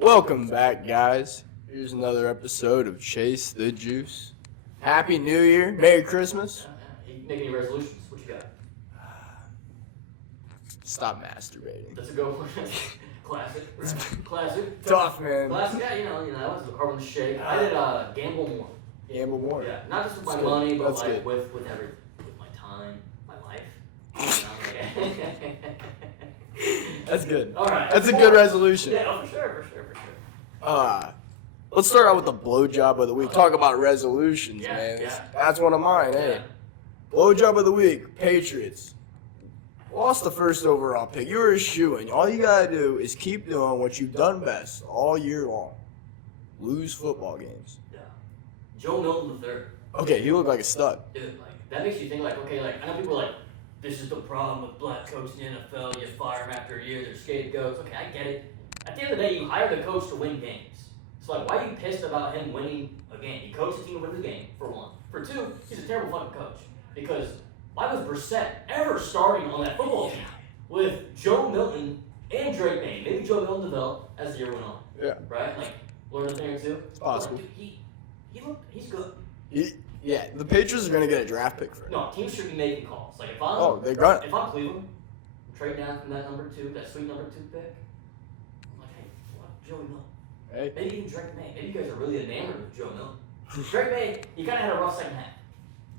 Welcome back, guys. Here's another episode of Chase the Juice. Happy New Year. Merry Christmas. You make any resolutions? What you got? Stop masturbating. That's a good one. Classic. Right? Classic. Tough, man. Classic. Yeah, that was a hard one to shake. I did gamble more. Gamble more. Yeah, not just with my That's money, but That's like good. with everything, with my time, my life. That's good. All right. That's a good resolution. Yeah, for sure. Let's start out with the blowjob of the week. Talk about resolutions, Yeah, man. yeah. That's one of mine, hey. Blowjob of the week, Patriots. Lost the first overall pick. You were a shoo-in. All you gotta do is keep doing what you've done best all year long. Lose football games. Yeah. Joe Milton III. Okay, he looked like a stud. Dude, like that makes you think like, okay, like I know people are like, this is the problem with black coaches in the NFL. You fire them after a year, they're scapegoats. Okay, I get it. At the end of the day, you hire the coach to win games. So like, why are you pissed about him winning a game? He coached the team to win the game, for one. For two, he's a terrible fucking coach. Because why was Brissett ever starting on that football team with Joe Milton and Drake May? Maybe Joe Milton developed as the year went on. Yeah. Right? Like, learn a thing or two. It's possible. Like, dude, he's good. Yeah, the Patriots are gonna get a draft pick for him. No, teams should be making calls. Like if They're gonna. if I'm Cleveland, trade down from that number 2, that sweet number 2 pick. I'm like, hey, what Joey Milton? Hey. Maybe even Drake May. Maybe you guys are really enamored with Joe Milton. Drake May, he kind of had a rough second half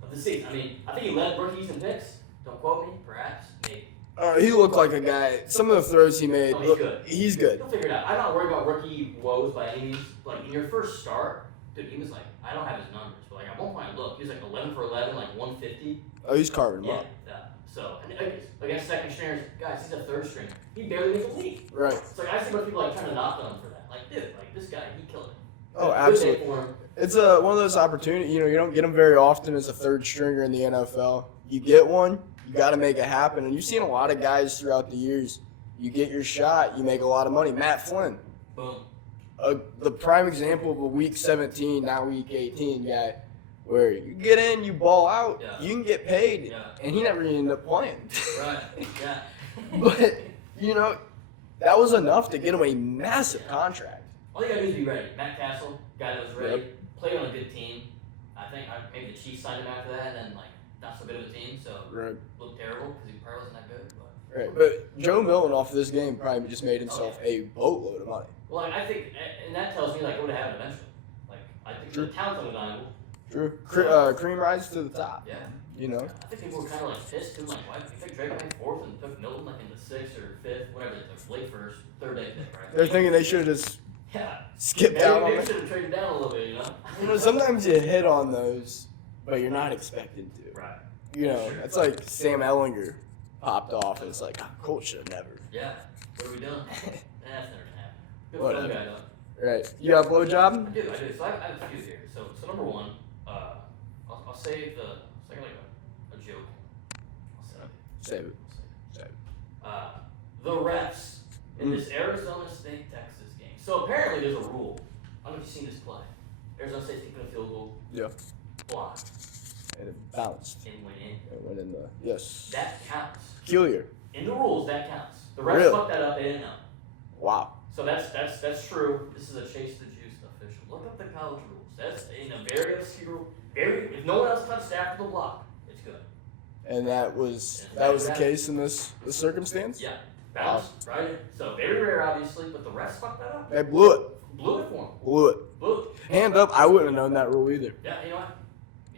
of the season. I mean, I think he led rookies in picks. Don't quote me, perhaps, maybe. He looked like a guy. Some of the throws he made. No, he's good. He's good. He'll figure it out. I'm not worried about rookie woes by any means. Like in your first start, dude, he was like, I don't have his numbers, but like at one point I looked, he was like 11 for 11, like 150. Oh, he's carving him Yeah, up. yeah. So, and against second stringers, guys, he's a third stringer. He barely made the league. Right. It's like I see what people like trying to knock on him for that. Like, dude, like this guy, he killed it. Oh, Good day absolutely. for him. It's one of those opportunities. You don't get them very often as a third stringer in the NFL. You get one, you got to make it happen. And you've seen a lot of guys throughout the years. You get your shot, you make a lot of money. Matt Flynn, Boom. the prime example of a week 17, not week 18 guy, where you get in, you ball out, Yeah. you can get paid, Yeah. and he never ended up playing. Right. Yeah. But that was enough to get him a massive contract. All you gotta do is be ready. Matt Castle, guy that was ready, played on a good team. I think maybe the Chiefs signed him after that, and then like not so good of a team, so Right. looked terrible because he probably wasn't that good. But Right. But Joe Milton off of this game probably just made himself a boatload of money. well, like, I think, and that tells me like it would have happened eventually. Like I think True. the talent's undeniable. True. Cream rises to the top. Yeah. I think people were kind of like pissed too. Like, why did you pick Drake May 4th and took Milton like in the 6th or 5th, whatever they took, late first, third day pick, right? They're thinking they should have just Yeah. skipped out on Maybe it. should have traded down a little bit, Sometimes you hit on those, but you're not expected to. Right. It's Sure. that's like Sam Ellinger popped off, and it's like, Colts should have never. Yeah. What are we doing? That's never gonna happen. Good for Whatever. the guy though. Right. You got a blowjob? I do. So I have a few here. So number one, I'll save the second like a joke. I'll Save it. save it. The refs in this Arizona State Texas game. So apparently there's a rule. I don't know if you've seen this play. Arizona State's kicking a field goal. Yeah. Block And it bounced. and went in. It went in the yes. That counts. Peculiar. In the rules, that counts. The refs Really? fucked that up. They didn't know. Wow. So that's true. This is a Chase the Juice official. Look up the college rules. That's in a very obscure, if no one else touched after the block, it's good. And that was the case in this circumstance? Yeah. Bounce, right? So very rare, obviously, but the refs fucked that up. They blew it. Blew it for him. Blew it. Blew it. Hand up, I wouldn't have known that rule either. Yeah, you know what?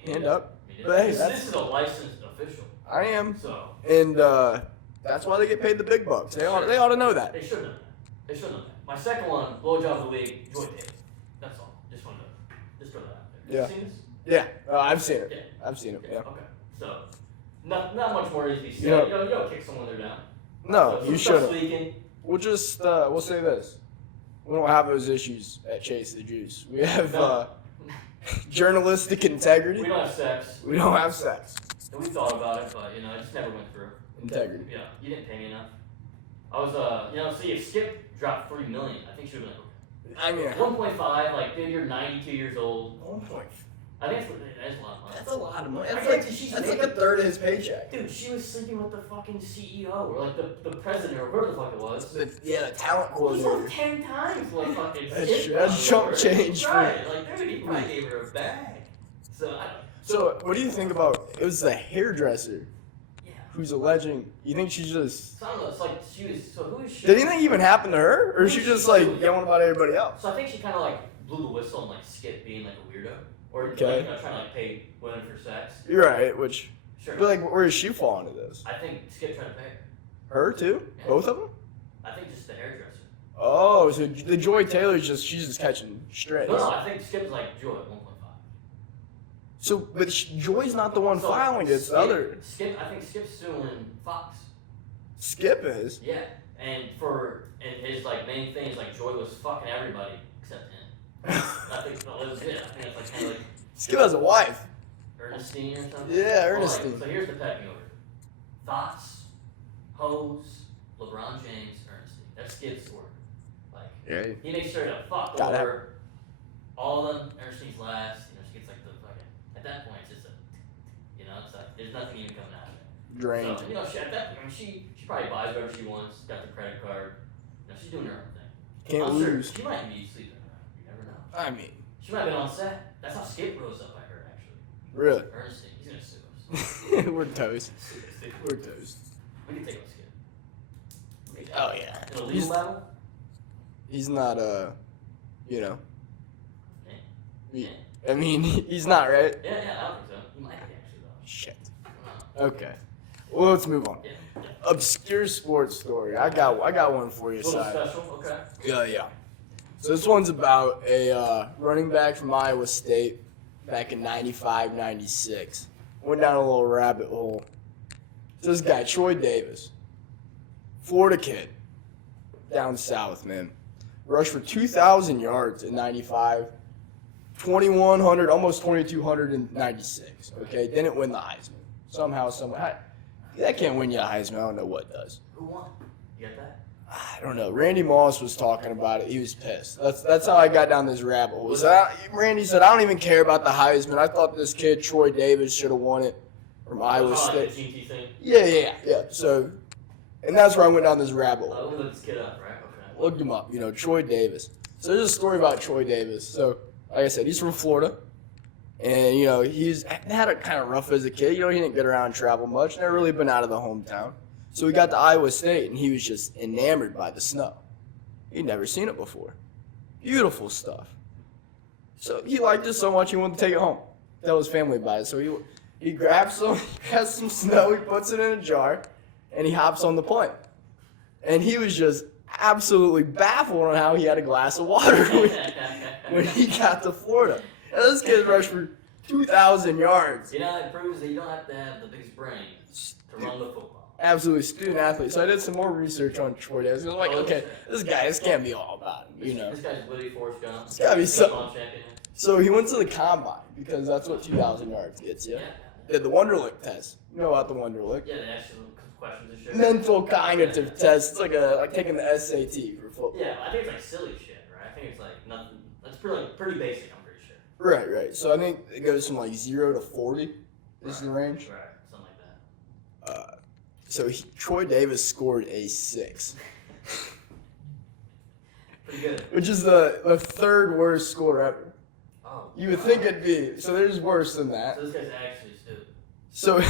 Hand up. Me neither. But hey, this is a licensed official. I am. So And that's why they get paid the big bucks. They ought to know that. they should know that. They should know that. My second one, blowjob of the week, Joy Taylor. That's all. Just wanted to throw that out there. Yeah. You seen this? Yeah, I've seen it. Yeah. I've seen it. Okay. Yeah. Okay. So not much more needs to be said. Yeah. You don't kick someone when they're down. No, So you some stuff's shouldn't. leaking. We'll say this. We don't have those issues at Chase the Juice. We have No. journalistic integrity. We don't have sex. We don't have sex. And we thought about it, but it just never went through. Integrity. Yeah, you didn't pay me enough. I was, see, if Skip dropped $3 million, I think she would have been like, I mean, 1.5, like, dude, you're 92 years old. 1 point. I think that's a lot of money. That's a lot of money. I That's think like, she's that's like a third of his paycheck. Dude, she was sleeping with the fucking CEO or like the president or whatever the fuck it was. The talent He's coordinator. like 10 times what fucking That's Skip true. That's chump got. change. Right. Like, dude, he probably gave her a bag. So, I don't So, what do you think about, it was the hairdresser yeah. who's alleging, you think she just, So I don't know, it's like she was, so who is she? did anything even happen to her? Or is she just like yelling about everybody else? So I think she kind of like blew the whistle on like Skip being like a weirdo. Or Okay. like, trying to like pay women for sex. You're right, which, Sure. but like, where does she fall into this? I think Skip tried to pay her. Her too? Yeah. Both of them? I think just the hairdresser. Oh, so the Joy Taylor's she's just catching strays. No, I think Skip's like Joy at 1.5. So, but Joy's not the one So, filing it, it's the other. Skip, I think Skip's suing Fox. Skip is. Yeah, and his like main thing is like Joy was fucking everybody except him. I think that was it. I think it's like kind of like Skip has a wife. Ernestine or something. Yeah, Well, Ernestine. like, so here's the pecking order: Thoughts, Hose, LeBron James, Ernestine. That's Skip's order. Like Yeah. he makes sure to fuck Gotta over all of them. Ernestine's last. You know, she gets like the fucking. At that point, it's just a. You know, it's like there's nothing even coming out of it. Drained. So, you know, at that point, she probably buys whatever she wants, got the credit card. You know, she's doing her own thing. Can't I'm sure lose. she might be sleeping around. You never know. I mean, She might have been on set. That's how Skip rose up, I heard, actually. really. Ernestine, he's gonna sue us. We're toast. Sue us, dude. We're toast. We can take on Skip. Oh yeah. In a He's, legal battle? he's not you know. Yeah. he- Yeah. I mean, he's not, right? Yeah, I don't think so. He might be, actually, though. Shit. I don't know. Okay. Well, let's move on. Yeah. Obscure sports story. I got one for you, A little Si. special, okay. Yeah. So this one's about a running back from Iowa State back in 95, 96. Went down a little rabbit hole. So this guy, Troy Davis, Florida kid, down south, man. Rushed for 2,000 yards in 95, 2,100, almost 2,296. Okay, didn't win the Heisman. Somehow, somewhere. That can't win you a Heisman. I don't know what does. Who won? You got that? I don't know. Randy Moss was talking about it. He was pissed. That's how I got down this rabbit hole. Randy said, I don't even care about the Heisman. I thought this kid, Troy Davis, should have won it from Iowa Oh, like State. the GT thing? Yeah. So, and that's where I went down this rabbit hole. Let me look this kid up, right? Okay. Looked him up, Troy Davis. So there's a story about Troy Davis. So, like I said, he's from Florida. And, he's had it kind of rough as a kid. He didn't get around and travel much. Never really been out of the hometown. So he got to Iowa State, and he was just enamored by the snow. He'd never seen it before. Beautiful stuff. So he liked it so much, he wanted to take it home. Tell his family about it. So he grabs some snow, he puts it in a jar, and he hops on the plane. And he was just absolutely baffled on how he had a glass of water when he got to Florida. And this kid rushed for 2,000 yards. It proves that you don't have to have the biggest brain to run the football. Absolutely, student athlete. So I did some more research on Troy Davis. I was like, okay, this can't be all about him, This guy's Woody Forrest Gump. It's gotta be something. Football champion. So he went to the combine because that's what 2,000 yards gets you. Yeah. Did the Wonderlic test. You know about the Wonderlic? Yeah, they ask you questions and shit. Mental cognitive test. It's like taking the SAT for football. Yeah, I think it's like silly shit, right? I think it's like nothing. That's pretty basic. I'm pretty sure. Right. So I think it goes from like 0 to 40 is the range. Right, something like that. So Troy Davis scored a 6. Pretty good. Which is the third worst score ever. Oh. You would think it'd be. So there's worse than that. So this guy's actually stupid. So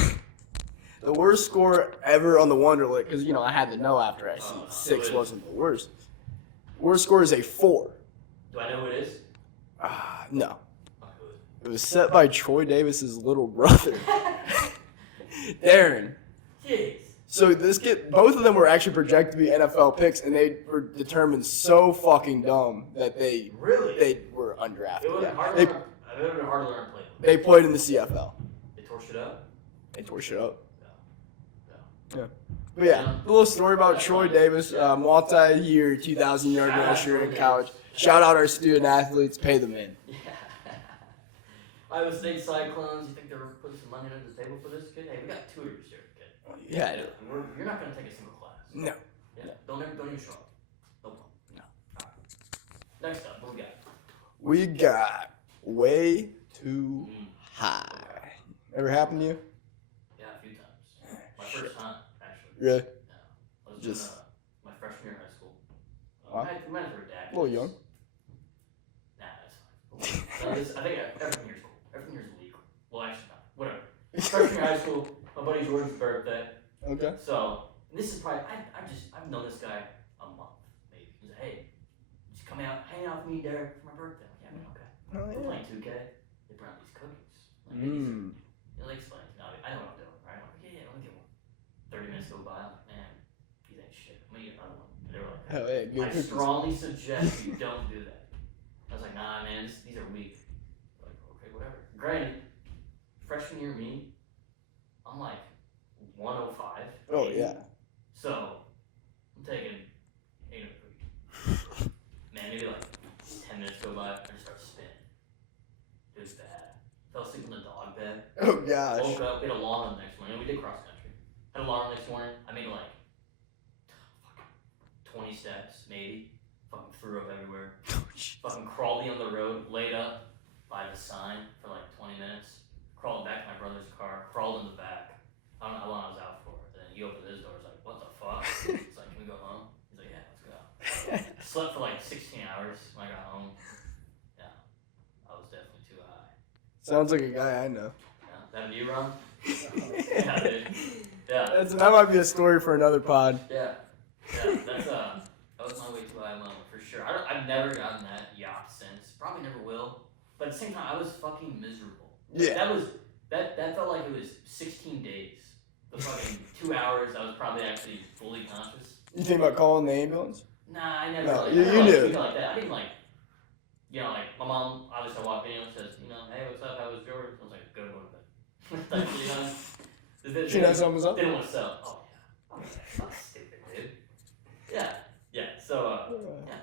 the worst score ever on the Wonderlic, because I had to know after I see 6 wasn't the worst. Worst score is a 4. Do I know who it is? No. Oh, who is It was set by Troy Davis's little brother, Darren. it? Jeez. So both of them were actually projected to be NFL picks, and they were determined so fucking dumb that they Really? were undrafted. It would have Yeah. been hard to learn play. They played in the CFL. They tore shit up. They tore shit up. No. But yeah, a little story about Troy Davis, multi-year 2,000-yard Shout out rusher Troy in college. Davis. Shout out our student athletes, pay them in. Yeah. Iowa State Cyclones. You think they're putting some money under the table for this kid? Hey, we got tutors here, kid. Yeah, I do. You're not gonna take a single class. No. Yeah. Don't even show up. No problem. No. All right. Next up, what we got? We got way too high. Ever happened to you? Yeah, a few times. My first time, actually. Really? Yeah. I was Just- in my freshman year of high school. Wow. I might have redacted. A little young. Nah, that's fine. I think everything here's cool. Everything here's legal. Well, actually, not. Whatever. Freshman year of high school, my buddy Jordan's birthday. Okay. So, this is probably, I've known this guy a month, maybe. He's like, hey, just come out, hang out with me, Derek, for my birthday. I'm like, yeah, man, okay. Oh, We're yeah. playing 2K. They brought these cookies. Like, hey, these are- Mm. Like, explain. No, I know what I'm doing, right? I'm like, yeah, let me get one. 30 minutes go by, I'm like, man, these ain't shit. I'm gonna get another one. And they were like, Hell yeah, good I cookies. strongly suggest you don't do that. I was like, nah, man, these are weak. Like, okay, whatever. Granted, freshman year me, I'm like 105. Oh yeah. So, I'm taking 8 of a cookie. Man, maybe like 10 minutes go by, I just start spinning. It was bad. Fell asleep in the dog bed. Oh gosh. Woke up, we had a lawn the next morning. We did cross country. Had a lawn the next morning. I made like 20 steps, maybe. Fucking threw up everywhere. Fucking crawled on the road, laid up by the sign for like 20 minutes. Crawled back to my brother's car, crawled in the back. I don't know how long I was out for. Then he opened his door, was like, what the fuck? It's like, can we go home? He's like, yeah, let's go. Slept for like 16 hours when I got home. Yeah, I was definitely too high. Sounds like a guy I know. Yeah, that you, Ron? Yeah, dude. Yeah. That might be a story for another pod. Yeah. Yeah, that was my way too high moment for sure. I've never gotten that yacht since. Probably never will. But at the same time, I was fucking miserable. Yeah. That felt like it was 16 days. The fucking 2 hours I was probably actually fully conscious. You think about calling the ambulance? Nah, I never. No, Really, you I never knew. Like, like that. I didn't like. You know, like my mom obviously walked in and says, you know, hey, what's up? How was George? I was like, go to bed. Like, you know, She knows something was up? Didn't want to sell. Oh yeah. That's stupid, dude. Yeah. Yeah. So yeah,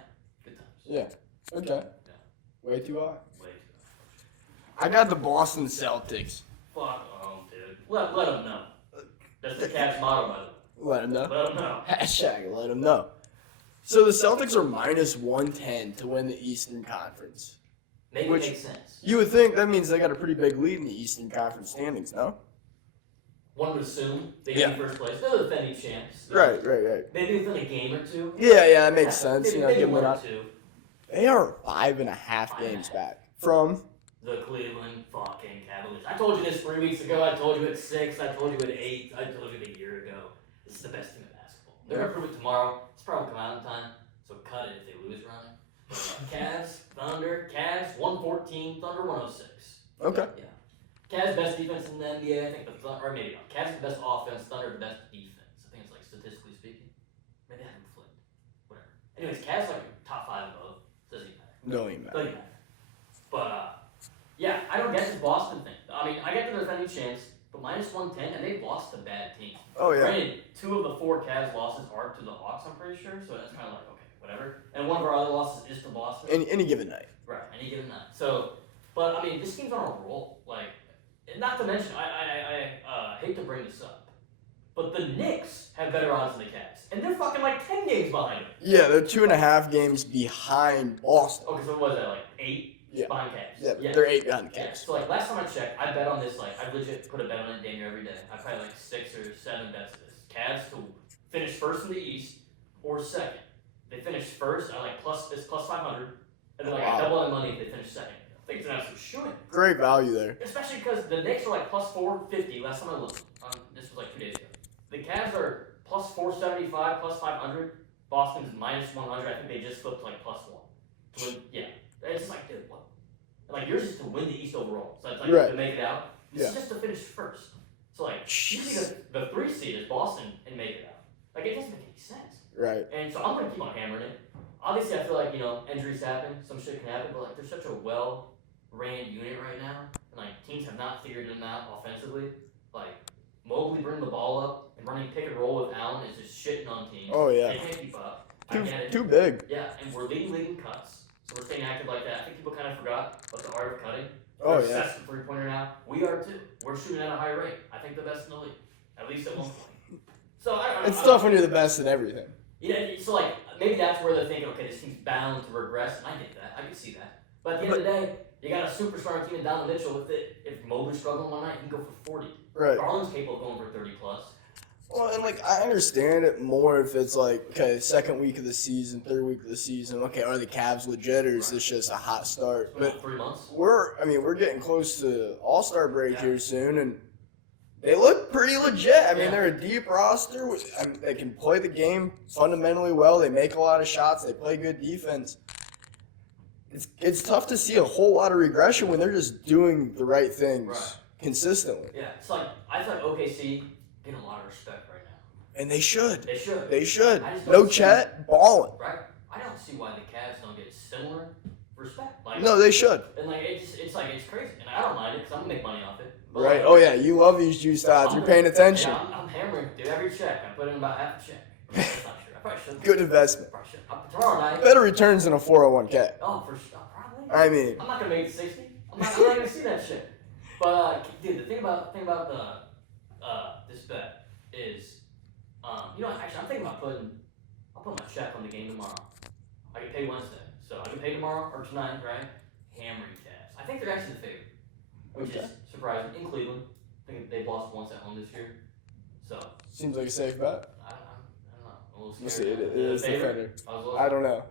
good times. Yeah. Okay. Yeah. Way too high. Way too I got the Boston Celtics. Fuck dude. Let them know. That's the Cavs motto, by the way. Let him know. Let them know. Hashtag let him know. So the Celtics are minus 110 to win the Eastern Conference. Make Which- it make sense. You would think that means they got a pretty big lead in the Eastern Conference standings, no? One would assume they Yeah. get first place. They're the defending champs. Right. Maybe within a game or two. Yeah, that makes sense. Maybe, You know, maybe give them one it or up. two. They are 5.5 games back from. The Cleveland fucking Cavaliers. I told you this 3 weeks ago. I told you at 6. I told you at 8. I told you it a year ago. This is the best team in basketball. They're gonna prove it tomorrow. It's probably come out in time. So cut it if they lose, Ronnie. Cavs, Thunder, Cavs 114, Thunder 106. Okay. Yeah. Cavs best defense in the NBA. I think the Thunder, or maybe not. Cavs the best offense. Thunder the best defense. I think it's like statistically speaking. Maybe I haven't flipped. Whatever. Anyways, Cavs like top 5 in both. Doesn't even matter. No, even matter. Doesn't matter. But yeah, I don't get this Boston thing. I mean, I get the defending champs, but minus 110, and they've lost to bad teams. Oh, yeah. Granted, 2 of the 4 Cavs losses are to the Hawks, I'm pretty sure, so that's kind of like, okay, whatever. And one of our other losses is to Boston. Any given night. Right, any given night. So, but I mean, this team's on a roll. Like, and not to mention, I hate to bring this up, but the Knicks have better odds than the Cavs, and they're fucking like 10 games behind them. Yeah, they're 2.5 games behind Boston. Okay, so what was that, like 8 Yeah. behind Cavs? Yeah, they're 8 behind the Yeah, Cavs. so like last time I checked, I bet on this, like I legit put a bet on it damn near every day. I probably like 6 or 7 bets of this. Cavs to finish first in the East or second. They finish first, I like plus 500, and then like I Wow. double my money if they finish second. I think it's an absolute shooting. Great value there. Especially because the Knicks are like plus 450 last time I looked. This was like 2 days ago. The Cavs are plus 475, plus 500. Boston's minus 100. I think they just flipped like plus 1. To win, yeah. It's just like, dude, what? Like yours is to win the East overall. So it's like Right. to make it out. This Yeah. is just to finish first. So like, usually the 3 seed is Boston and make it out. Like it doesn't make any sense. Right. And so I'm gonna keep on hammering it. Obviously, I feel like injuries happen, some shit can happen, but like there's such a well-ran unit right now, and like teams have not figured them out offensively. Like Mobley bringing the ball up and running pick and roll with Allen is just shitting on teams. Oh, yeah. They can't keep up. I get it. Too big. Yeah, and we're leading league in cuts, so we're staying active like that. I think people kind of forgot about the art of cutting. Oh, We're yeah. obsessed with three-pointer now. We are too. We're shooting at a high rate. I think the best in the league, at least at one point. So It's tough when you're the best at everything. Yeah, so like maybe that's where they're thinking, okay, this team's bound to regress, and I get that. I can see that. But at the end of the day, you got a superstar team in Donovan Mitchell. If Mobley's struggling one night, he can go for 40. Right. Garland's capable of going for 30 plus. Well, and like I understand it more if it's like, okay, second week of the season, third week of the season. Okay, are the Cavs legit or is this just a hot start? But 3 months. we're getting close to All-Star break here soon, and they look pretty legit. I mean, they're a deep roster. They can play the game fundamentally well. They make a lot of shots. They play good defense. It's tough to see a whole lot of regression when they're just doing the right things consistently. Yeah, it's like I feel like OKC getting a lot of respect right now. And they should. They should. No Chet, balling. Right. I don't see why the Cavs don't get similar respect. Like, no, they should. And like it's like it's crazy, and I don't mind it because I'm gonna make money off it. But right. Like, Oh yeah, you love these juice odds. You're paying attention. Yeah, I'm hammering, dude. Every check, I put in about half a check. I'm not sure. I probably should. Good investment. Probably should. Tomorrow night. Better returns than a 401k. Oh, for sure. Probably. I mean, I'm not gonna make 60. I'm not gonna see that shit. But dude, the thing about this bet is, actually, I'm thinking about I'll put my check on the game tomorrow. I get paid Wednesday, so I get paid tomorrow or tonight, right? Hammering Cavs. I think they're actually the favorite, which is surprising in Cleveland. I think they've lost once at home this year, so seems like a safe bet. I don't know. I'm a little We'll scared. see. It is the favorite. I don't know.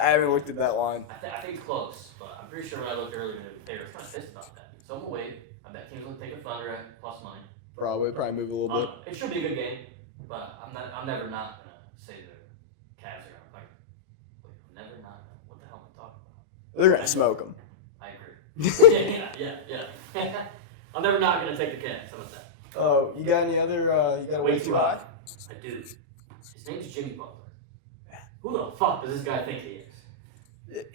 I haven't looked at that line. I think it's close, but I'm pretty sure when I looked earlier, they were kind of pissed about that. So I'm gonna wait. I bet teams will take a Thunder at plus money. Probably move a little bit. It should be a good game, but I'm never not gonna say the Cavs are gonna I'm never not. What the hell am I talking about? They're gonna smoke them. I agree. yeah. I'm never not gonna take the Cavs. How about that? Oh, you got any other? You got a way too high? I do. His name's Jimmy Butler. Who the fuck does this guy think he is?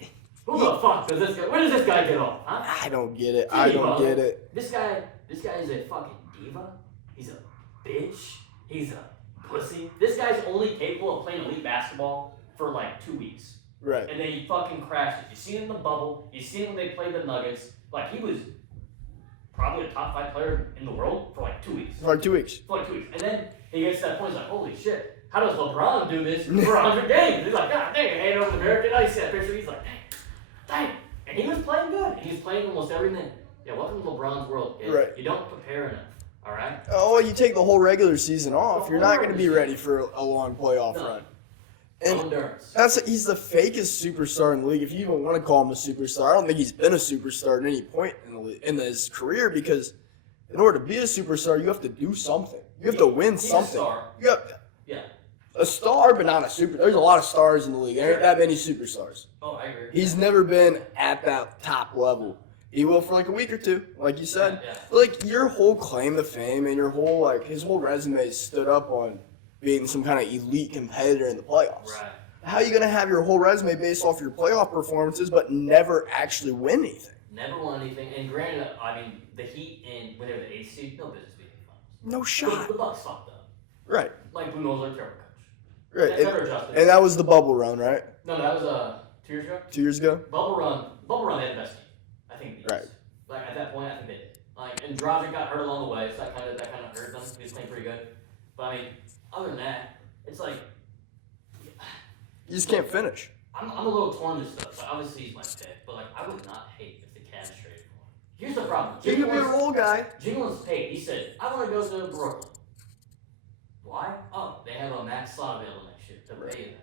Who the fuck does this guy? Where does this guy get off? Huh? I don't get it. I don't get it. This guy is a fucking diva. He's a bitch. He's a pussy. This guy's only capable of playing elite basketball for like 2 weeks. Right. And then he fucking crashes. You see him in the bubble. You see him when they played the Nuggets. Like, he was probably a top 5 player in the world for like 2 weeks. For 2 weeks. And then he gets to that point, he's like, holy shit. How does LeBron do this for 100 games? He's like, God dang, I hate over American. Now you see that picture, he's like, dang. And he was playing good. And he's playing almost every minute. Yeah, welcome to LeBron's world. Kid. Right. You don't prepare enough, all right? Oh, you take the whole regular season off. You're not going to be ready for a long playoff run. And he's the fakest superstar in the league. If you even want to call him a superstar, I don't think he's been a superstar at any point in his career because in order to be a superstar, you have to do something. You have to win something. You have a star, but not a super. There's a lot of stars in the league. There ain't that many superstars. Oh, I agree. He's never been at that top level. He will for like a week or two, like you said. Yeah. Like your whole claim to fame and your whole his whole resume stood up on being some kind of elite competitor in the playoffs. Right. How are you gonna have your whole resume based off your playoff performances, but never actually win anything? Never won anything. And granted, I mean, the Heat when they were the 8th seed, no business being in the finals. No shot. The Bucks fucked up. Right. Like Butlers, terrible coach. Right. Never adjusted. And that was the bubble run, right? No, that was 2 years ago. 2 years ago. Bubble run, they had the best team. I think. Right. Like at that point, I think they did. Like, and Dragic got hurt along the way, so that kind of hurt them. He was playing pretty good. But I mean, other than that, it's like you just can't finish. I'm a little torn this stuff. Like, obviously he's my pick, but like I would not hate if the Cavs traded for him. Here's the problem. He could be a role guy. Jingle's paid. He said, I want to go to Brooklyn. Why? Oh, they have a max slot available next year to pay him.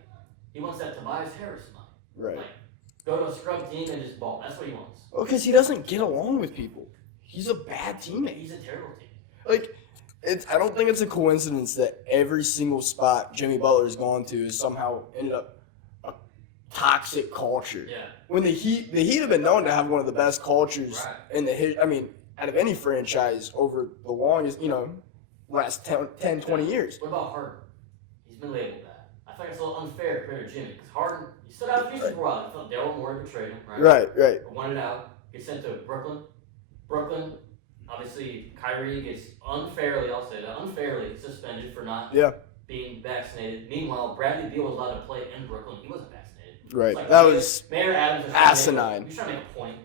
He wants that Tobias Harris money. Right. Like, go to a scrub team and just ball. That's what he wants. Well, because he doesn't get along with people. He's a bad teammate. He's a terrible team. Like, I don't think it's a coincidence that every single spot Jimmy Butler's gone to has somehow ended up a toxic culture. Yeah. When the Heat have been known to have one of the best cultures Right. in the out of any franchise over the longest, last 10, 20 years. What about Harden? He's been labeled that. I think it's a little unfair compared to Jimmy because Harden, he stood out of Houston for a while. I felt Daryl Morey betrayed him, right? Right. But wanted out. Gets sent to Brooklyn. Brooklyn, obviously, Kyrie gets unfairly suspended for not being vaccinated. Meanwhile, Bradley Beal was allowed to play in Brooklyn. He wasn't vaccinated. Right. Like, That was Mayor Adams asinine. He was trying to make a point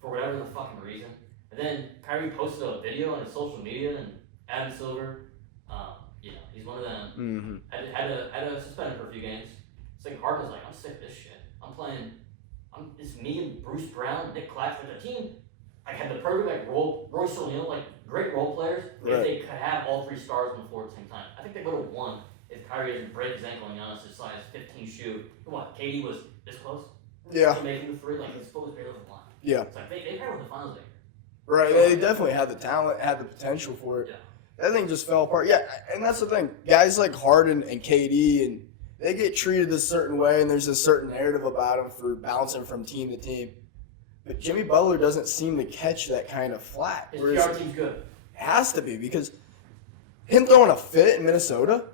for whatever the fucking reason. And then Kyrie posted a video on his social media, and Adam Silver, he's one of them. Mm-hmm. Had to suspend him for a few games. It's like Harden was like, I'm sick of this shit. I'm playing it's me and Bruce Brown, Nick Claxton, the team. I had the perfect like Royce O'Neal, like great role players. If they could have all three stars on the floor at the same time, I think they would have won. If Kyrie didn't break his ankle and Giannis' size 15 shoe, what? KD was this close. Yeah. To making the three, like his foot was barely on the line. Yeah. It's like they probably won the finals there. Right. They definitely had the talent, had the potential for it. Yeah. That thing just fell apart. Yeah, and that's the thing. Guys like Harden and KD, and they get treated a certain way, and there's a certain narrative about them for bouncing from team to team. But Jimmy Butler doesn't seem to catch that kind of flack. His PR team's good. It has to be, because him throwing a fit in Minnesota,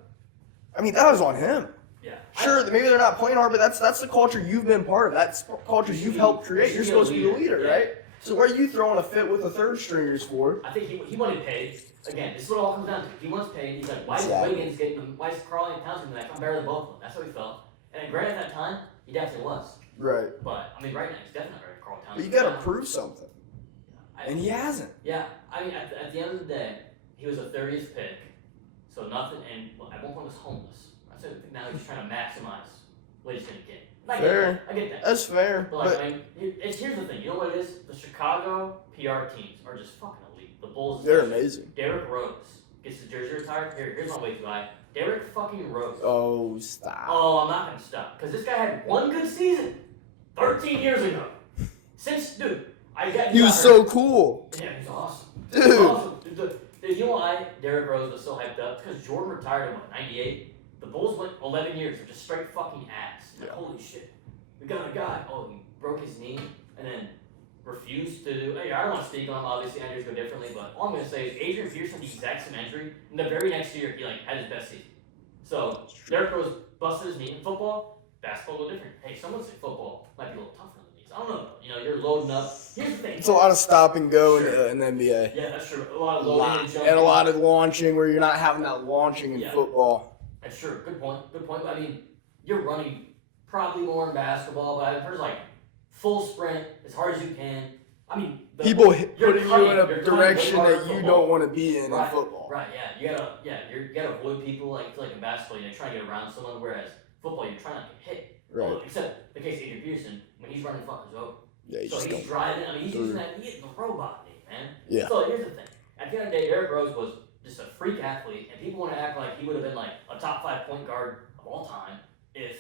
I mean, that was on him. Yeah. Sure, maybe they're not playing hard, but that's the culture you've been part of. That's culture you've helped create. You're supposed to be the leader, right? So why are you throwing a fit with the third stringers for? I think he wanted paid. Again, this is what it all comes down to. He wants paid. He's like, why is Wiggins getting them? Why is Karl Towns getting that? I'm better than both of them. That's how he felt. And granted, at that time, he definitely was. Right. But I mean, right now, he's definitely better than Karl Towns. But you got to prove something. And he hasn't. Yeah. I mean, at the end of the day, he was a 30th pick. So nothing, and at one point was homeless. I said now he's trying to maximize what he's going to get. I get that. That's fair. But like, I mean, here's the thing. You know what it is? The Chicago PR teams are just fucking elite. The Bulls. They're amazing. Derrick Rose gets his jersey retired. Here's my way too high. Derrick fucking Rose. Oh, stop. Oh, I'm not gonna stop because this guy had one good season 13 years ago. Dude, he was so cool. Yeah, he's awesome. Dude. He's awesome. You know why Derrick Rose was so hyped up? Because Jordan retired in 98. The Bulls went 11 years of just straight fucking ass. Like, holy shit. We got a guy. Oh, he broke his knee and then refused to do. Hey, I don't want to speak on him. Obviously, injuries go differently. But all I'm going to say is Adrian Pierce had the exact same injury. And the very next year, he had his best season. So Derrick Rose busted his knee in football. Basketball a little different. Hey, some would say football might be a little tougher than these. I don't know. You're loading up. Here's the thing. It's a lot of stop and go in the NBA. Yeah, that's true. A lot of loading and jumping. And a lot of launching where you're not having that launching in football. That's true. Good point. I mean, you're running probably more in basketball, but there's like full sprint as hard as you can. I mean, people putting you in a direction that you don't want to be in football. Right. Yeah. You gotta avoid people like in basketball. You're trying to get around someone, whereas football, you're trying not to get hit. Right. Well, except the case of Adrian Peterson, when he's running fuckers over. Yeah, he's driving. I mean, he's using that. He's getting the robot knee, man. Yeah. So here's the thing. At the end of the day, Derrick Rose was just a freak athlete, and people want to act like he would have been like a top 5 point guard of all time if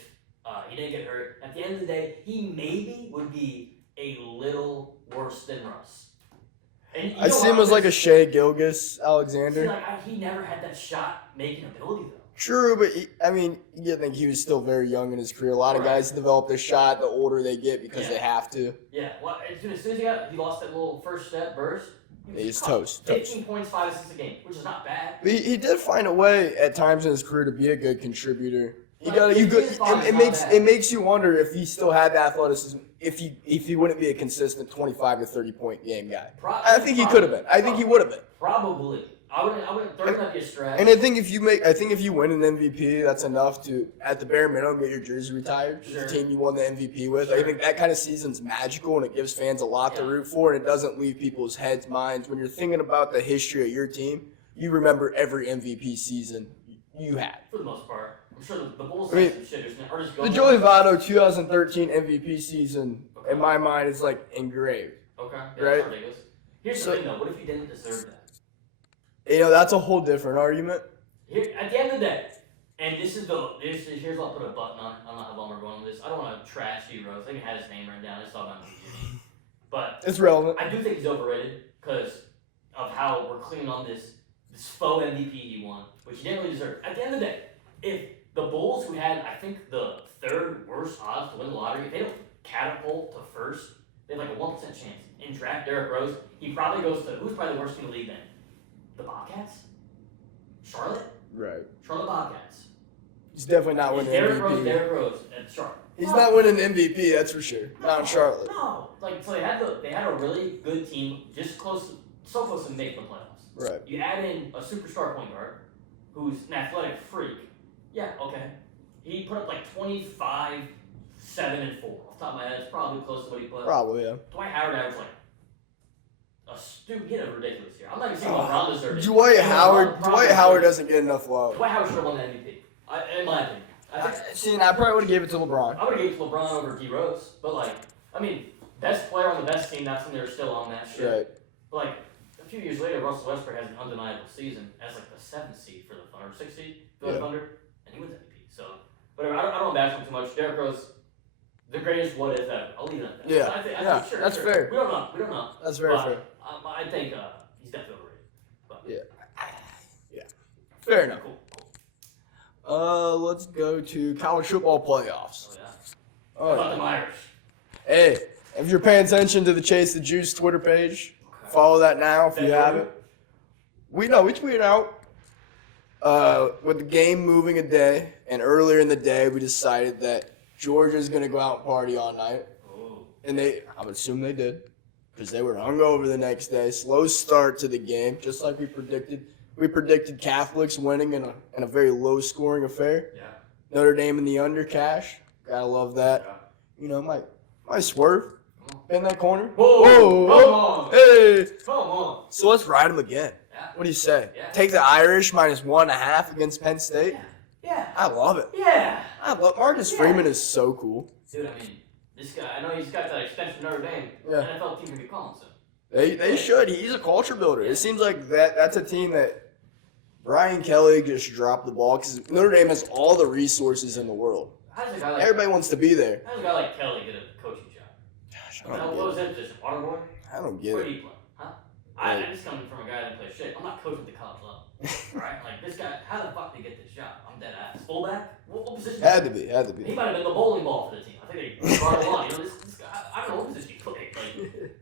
he didn't get hurt. At the end of the day, he maybe would be a little worse than Russ. And I see him as like a Shea Gilgeous-Alexander. He never had that shot making ability though. True, but you think he was still very young in his career. A lot of guys develop their shot the older they get because they have to. Yeah, well, as soon as he lost that little first step burst, he's toast. 15 points, 5 assists a game, which is not bad. But he did find a way at times in his career to be a good contributor. It makes you wonder if he still had the athleticism, if he wouldn't be a consistent 25 to 30 point game guy. I think he could have been. I think he would have been. Probably. I wouldn't throw that be a stretch. And I think if you win an MVP, that's enough to, at the bare minimum, get your jersey retired. Sure. The team you won the MVP with. Sure. I think that kind of season's magical and it gives fans a lot to root for, and it doesn't leave people's heads, minds. When you're thinking about the history of your team, you remember every MVP season you had. For the most part. I'm sure the Bulls have some shit. The Joey Votto 2013 MVP season, in my mind, is like engraved. Okay. Right? That's ridiculous. Here's the thing though, what if he didn't deserve that? That's a whole different argument. Here, at the end of the day, and here's what I'll put a button on. I don't know how long we're going with this. I don't want to trash you, Rose. I think he had his name written down. I just thought about it. But it's relevant. I do think he's overrated because of how we're cleaning on this faux MVP he won, which he didn't really deserve. At the end of the day, if the Bulls, who had, I think, the third worst odds to win the lottery, if they don't catapult to first, they have like a 1% chance. In draft Derrick Rose, he probably goes to, who's probably the worst team in the league then? The Bobcats? Charlotte? Right. Charlotte Bobcats. He's definitely not winning MVP. Derrick Rose at Charlotte. He's not winning MVP, that's for sure. Not in Charlotte. No. So they had a really good team, so close to making the playoffs. Right. You add in a superstar point guard who's an athletic freak. Yeah, okay. He put up like 25, 7, and 4. Off the top of my head, it's probably close to what he put up. Probably, yeah. Dwight Howard averaged like he had a ridiculous year. I'm not even saying LeBron deserved it. Dwight Howard doesn't get enough love. Dwight Howard should have won the MVP, in my opinion. I probably would have gave it to LeBron. I would have gave it to LeBron over D Rose, but I mean, best player on the best team, that's when they're still on that shit. Right. But like a few years later, Russell Westbrook has an undeniable season as like the 7th seed for the Thunder, 6th seed for the Thunder, and he wins MVP. So whatever. I don't bash him too much. Derrick Rose, the greatest what if ever. I'll leave it at that. Yeah. I think sure, that's sure. fair. We don't know. That's very fair. I think he's definitely overrated. But, Yeah. Fair enough. Cool. Let's go to college football playoffs. Oh yeah. How about them Irish? Hey, if you're paying attention to the Chase the Juice Twitter page, follow that now if you haven't. We tweeted out with the game moving a day, and earlier in the day we decided that Georgia's going to go out and party all night. Oh. And I would assume they did, because they were hungover the next day. Slow start to the game, just like we predicted. We predicted Catholics winning in a very low-scoring affair. Yeah. Notre Dame in the under cash. Gotta love that. Yeah. You know, might swerve in that corner. Whoa! Come on! Hey! Come on! So let's ride them again. Yeah. What do you say? Yeah. Take the Irish -1.5 against Penn State? Yeah. I love it. Yeah. I love Marcus Freeman is so cool. Dude, I mean, this guy, I know he's got that extension Notre Dame. Yeah. NFL team can be calling him. They should. He's a culture builder. It seems like that's a team that Brian Kelly just dropped the ball because Notre Dame has all the resources in the world. How does a guy like Everybody wants to be there. How does a guy like Kelly get a coaching job? Gosh, What was that position? Water boy? I don't get Where it. did he play? Huh? I'm just coming from a guy that plays shit. I'm not coaching at the college level. Alright? Like, this guy, how the fuck did he get this job? I'm dead ass. Fullback? What position? Had to be. He might have been the bowling ball for the team. I think they brought him on. You know, this guy, I don't know what position he played. Like,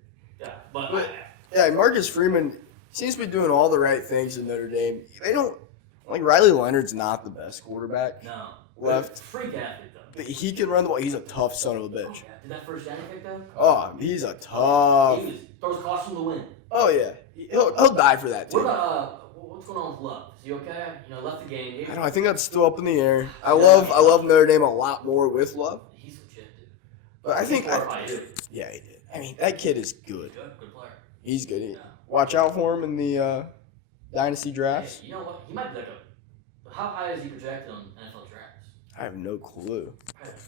yeah, but yeah, Marcus Freeman seems to be doing all the right things in Notre Dame. They don't like Riley Leonard's not the best quarterback. no. Left. Freak athlete, though. But he can run the ball. He's a tough son of a bitch. Oh, yeah. Did that first down he picked up? Oh, he's a tough. He throws caution to win. Oh yeah, he'll die for that too. What about, what's going on with Love? Is he okay? You know, left the game. I think that's still up in the air. I love Notre Dame a lot more with Love. He's legit, dude. But I think Yeah, he did. I mean, that kid is good. Good player. He's good. Yeah. Watch out for him in the dynasty drafts. Hey, you know what? He might be like how high is he projected on NFL drafts? I have no clue.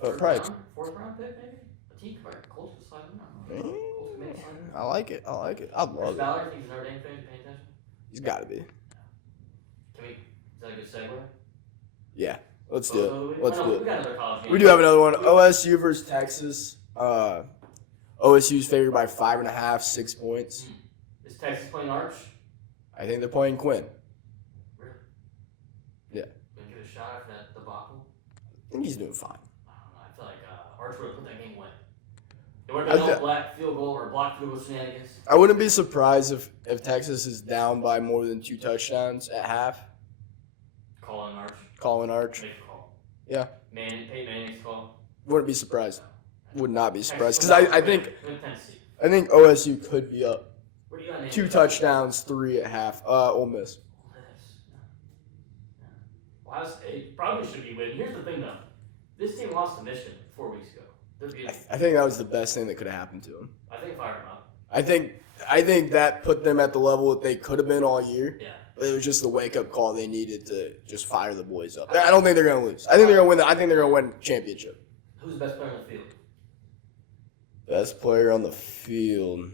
Probably fourth round pick, maybe. A team Colts could slide him out. I like it. I love Chris it. Ballard, think he's a Notre Dame fan. You paying attention? He's got to be. Is that a good segue? Yeah. Let's do it. Let's do We it. got another college game. We do have another one. OSU versus Texas. OSU's favored by 5.5, 6 points. Is Texas playing Arch? I think they're playing Quinn. Really? Yeah. Gonna give it a shot after that debacle? I think he's doing fine. I don't know. I feel like Arch would have put that game away. It would have been no black field goal or blocked field goal shenanigans. I wouldn't be surprised if Texas is down by more than 2 touchdowns at half. Calling Arch. Calling Arch. Make a call. Yeah. Peyton Manning's call. Wouldn't be surprised. Would not be surprised. Texas Because Tennessee. I think OSU could be up. Where do you got 2 touchdowns, 3 at half. Ole Miss. Ohio State probably should be winning. Here's the thing, though. This team lost to Michigan 4 weeks ago. They're beautiful. I think that was the best thing that could have happened to them. I think fired them up. I think that put them at the level that they could have been all year. Yeah. But it was just the wake-up call they needed to just fire the boys up. I don't think they're going to lose. I think they're going to win. I think they're going to win championship. Who's the best player on the field? Best player on the field.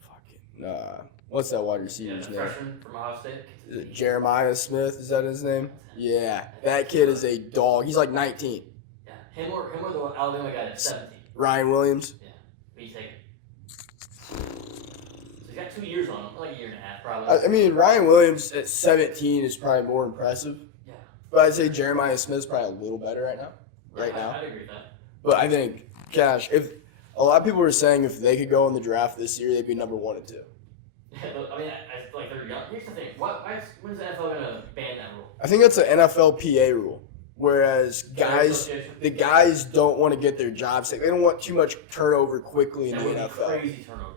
Fucking what's that wide receiver's name? Freshman from Ohio State. Is it Jeremiah Smith? Is that his name? Yeah, that kid is a dog. He's like 19. Yeah, him or the Alabama guy that's 17. Ryan Williams. Yeah, who you taking? So he's got 2 years on him, like a year and a half probably. I mean, Ryan Williams at 17 is probably more impressive. Yeah. But I'd say Jeremiah Smith's probably a little better right now. I'd agree with that. But I think, gosh, if a lot of people were saying if they could go in the draft this year, they'd be number 1 and 2. Yeah, but, I mean, I feel like they're young. Here's the thing. When's the NFL going to ban that rule? I think that's an NFLPA rule. Whereas the guys don't want to get their jobs taken. They don't want too much turnover quickly in the NFL. Crazy turnover.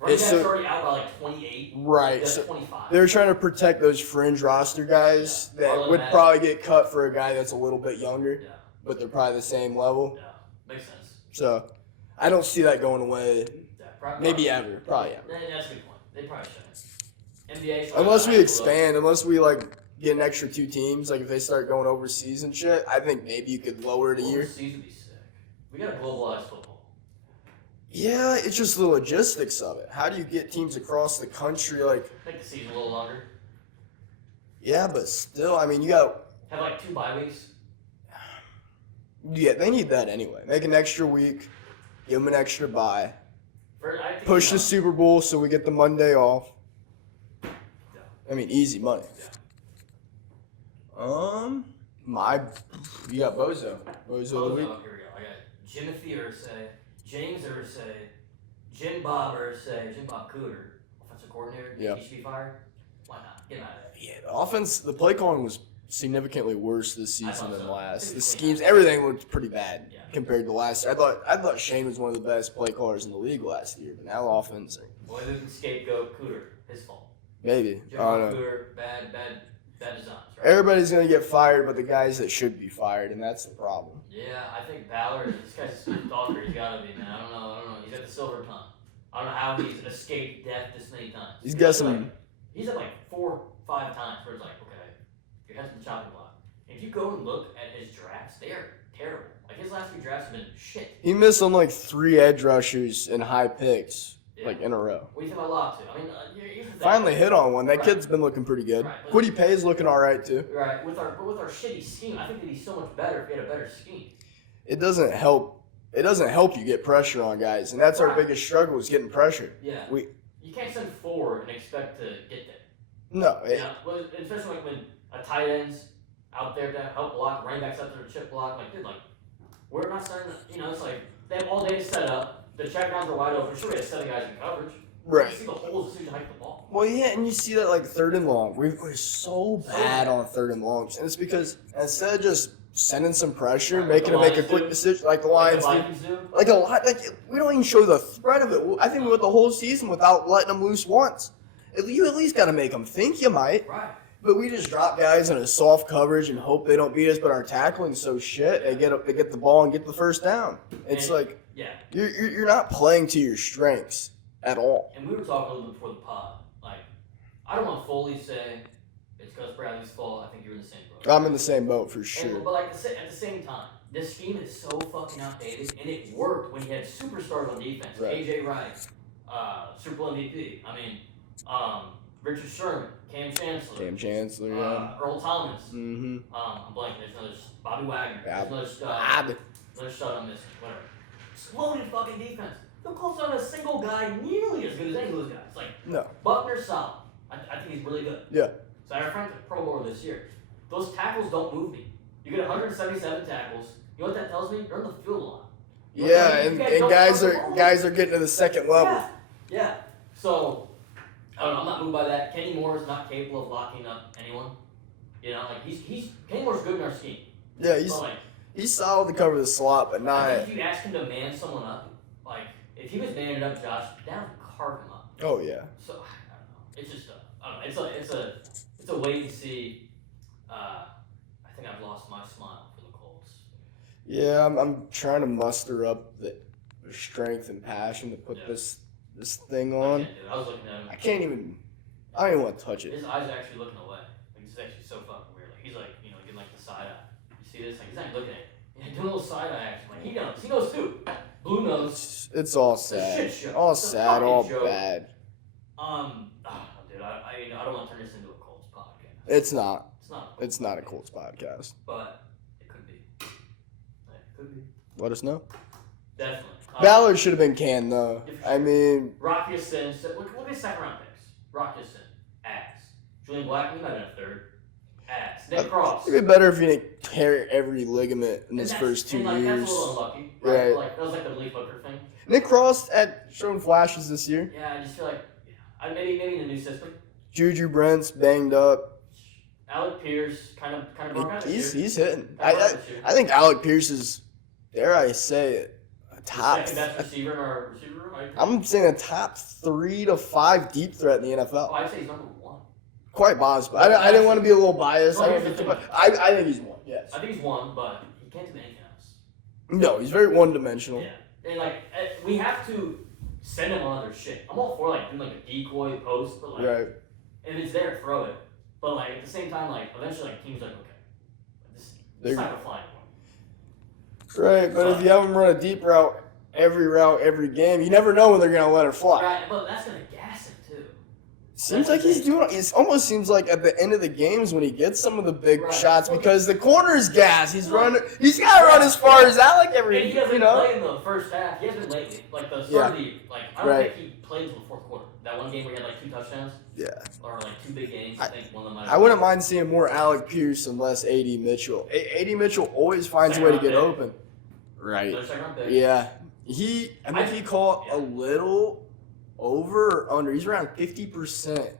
Running backs already out by like 28. Right. So 25. They're trying to protect those fringe roster guys that would probably get cut for a guy that's a little bit younger, but they're probably the same level. Yeah, makes sense. So I don't see that going away. Yeah, Maybe ever. Probably ever. That's a good point. They probably shouldn't. NBA. Unless we expand, unless we like get an extra 2 teams, like if they start going overseas and shit, I think maybe you could lower it a year. Overseas would be sick. We gotta globalize football. Yeah, it's just the logistics of it. How do you get teams across the country? Like, Make the season a little longer. yeah, but still, I mean, you got. Have like 2 bye weeks. Yeah, they need that anyway. Make an extra week, give them an extra bye, I think, push the Super Bowl so we get the Monday off. Yeah. I mean, easy money. Yeah. You got Bozo. Bozo of the week. Here we go. I got Jimothy Irsay, James Irsay, Jim Bob Irsay, Jim Bob Cooter, offensive coordinator. Yeah. He should be fired. Why not? Get him out of there. Yeah, the offense, the play calling was significantly worse this I season thought than so. last. The Pretty schemes, clean. everything looked pretty bad Yeah. compared to last year. I thought Shane was one of the best play callers in the league last year, but now offense, Boy, who can scapegoat Cooter? His fault. maybe. Jim I Bob don't know. Cooter, bad designs. Right? Everybody's gonna get fired, but the guys that should be fired, and that's the problem. Yeah, I think Ballard, this guy's a smooth talker. He's got to be, man. I don't know. He's got the silver tongue. I don't know how he's escaped death this many times. He's got some. He's at like 4 or 5 times where it's like, okay, your head's in the chopping block. If you go and look at his drafts, they are terrible. Like his last few drafts have been shit. He missed on like 3 edge rushers and high picks, Yeah. like in a row. What do you think about Latu? I mean, here's the thing. Finally hit on one. That Right. kid's been looking pretty good. Right. Quiddy Pay's looking all right too. Right. With our shitty scheme, I think that he's so much better if he had a better scheme. It doesn't help. It doesn't help you get pressure on guys, and that's our Right. biggest struggle is getting pressure. Yeah. We You can't send 4 and expect to get there. no. Yeah, well, especially like when a tight end's out there to help block, running backs out there to chip block. Like, dude, like, we're not starting to, it's like they have all day to set up. The check downs are wide open. Sure, we have 7 guys in coverage. Right. You see the holes as soon as you hike the ball. Well, yeah, and you see that like 3rd and long. We're so bad on 3rd and longs, and it's because instead of just sending some pressure, Right, making the them make a Lions quick do. decision, like the Like Lions the do. Vikings do. Like a lot, like we don't even show the threat of it. I think we went the whole season without letting them loose once. You at least got to make them think you might. Right. But we just drop guys in a soft coverage and hope they don't beat us. But our tackling's so shit. They get the ball and get the first down. It's And- like Yeah. you're not playing to your strengths at all. And we were talking a little bit before the pod. Like, I don't want to fully say it's because Bradley's fault. I think you're in the same boat. I'm in the same boat for sure. But like at the same time, this scheme is so fucking outdated, and it worked when you had superstars on defense. Right. AJ Wright, Super Bowl MVP. I mean, Richard Sherman, Cam Chancellor, Cam Chancellor, yeah. Earl Thomas. Mm-hmm. I'm blanking. There's another Bobby Wagner. Yeah. There's another stud. Bob. Another stud on this. Whatever. Loaded fucking defense. The Colts don't have a single guy nearly as good as any of those guys. Like No. Butler's solid. I think he's really good. Yeah. So I referred to Pro Bowler this year. Those tackles don't move me. You get 177 tackles. You know what that tells me? You're on the field line. You know what Yeah, that and, means? You and guys don't guys are getting to the second level. Yeah. Yeah. So I don't know. I'm not moved by that. Kenny Moore is not capable of locking up anyone. Like he's Kenny Moore's good in our scheme. Yeah, But like, he's solid to cover the slot, but I not. think if you ask him to man someone up, like if he was manning up Josh, down carve him up. Oh yeah. So I don't know. It's just I don't know. It's a wait and see. I think I've lost my smile for the Colts. Yeah, I'm trying to muster up the strength and passion to put Yeah. this thing I on. can't do it. I was looking at him. I can't even. I don't even want to touch it. His eyes are actually looking away. Like it's actually so fucking weird. Like he's like getting like the side eye. You see this? Like he's not even looking at it. Yeah, doing a little side eye action. Like he knows. He knows too. Blue nose. It's all a sad. shit show. All It's a sad. fucking All joke. bad. Dude, I don't want to turn this into a Colts podcast. It's not. It's not. It's not a Colts podcast. But it could be. It could be. Let us know. Definitely. Ballard should have been canned though. Yeah, for I mean, Rocky Sin. Look at second round picks. Rocky Sin. Ass. Julian Blackman, he might have been a 3rd. Ass. Nick Cross. it'd be better if you didn't tear every ligament in his And first 2 and, years. That's a little unlucky. Right? Right. Like, that was like the Malik Hooker thing. Nick Cross had shown flashes this year. Yeah, I just feel like maybe in the new system. Juju Brent's banged up. Alec Pierce kind of broke out this year. He's hitting. Kind of broke out this year. I think Alec Pierce is, dare I say it, a The top. second best receiver in our receiver room. I'm saying a top 3 to 5 deep threat in the NFL. Oh, I'd say he's number 1. Quite biased, but I didn't want to be a little biased. No, I, don't here's think the too thing. much. I think he's 1. Yes. I think he's 1, but he can't do anything else. No, he's very one-dimensional. Yeah, and like we have to send him on other shit. I'm all for like doing like a decoy post, but like Right. if it's there, throw it. But like at the same time, like eventually, like teams are like, okay, this They're- not gonna fly anymore. Right, but if you have him run a deep route every route, every game. You never know when they're gonna let her fly. Right, but that's gonna gas him too. Seems like he's doing. It almost seems like at the end of the games when he gets some of the big Right. shots because the corner's gas. He's running. He's got to run as far as that. Like every, And he doesn't you know. play in the first half. He hasn't been lately. Like the start of the I don't think he played until the fourth quarter. That one game where he had like 2 touchdowns. Yeah. Or like 2 big games. I think one of them. I wouldn't mind seeing more Alec Pierce and less A.D. Mitchell. A.D. Mitchell always finds a way to get open. Right. Another second round pick. Yeah. I think he caught a little over or under. He's around 50%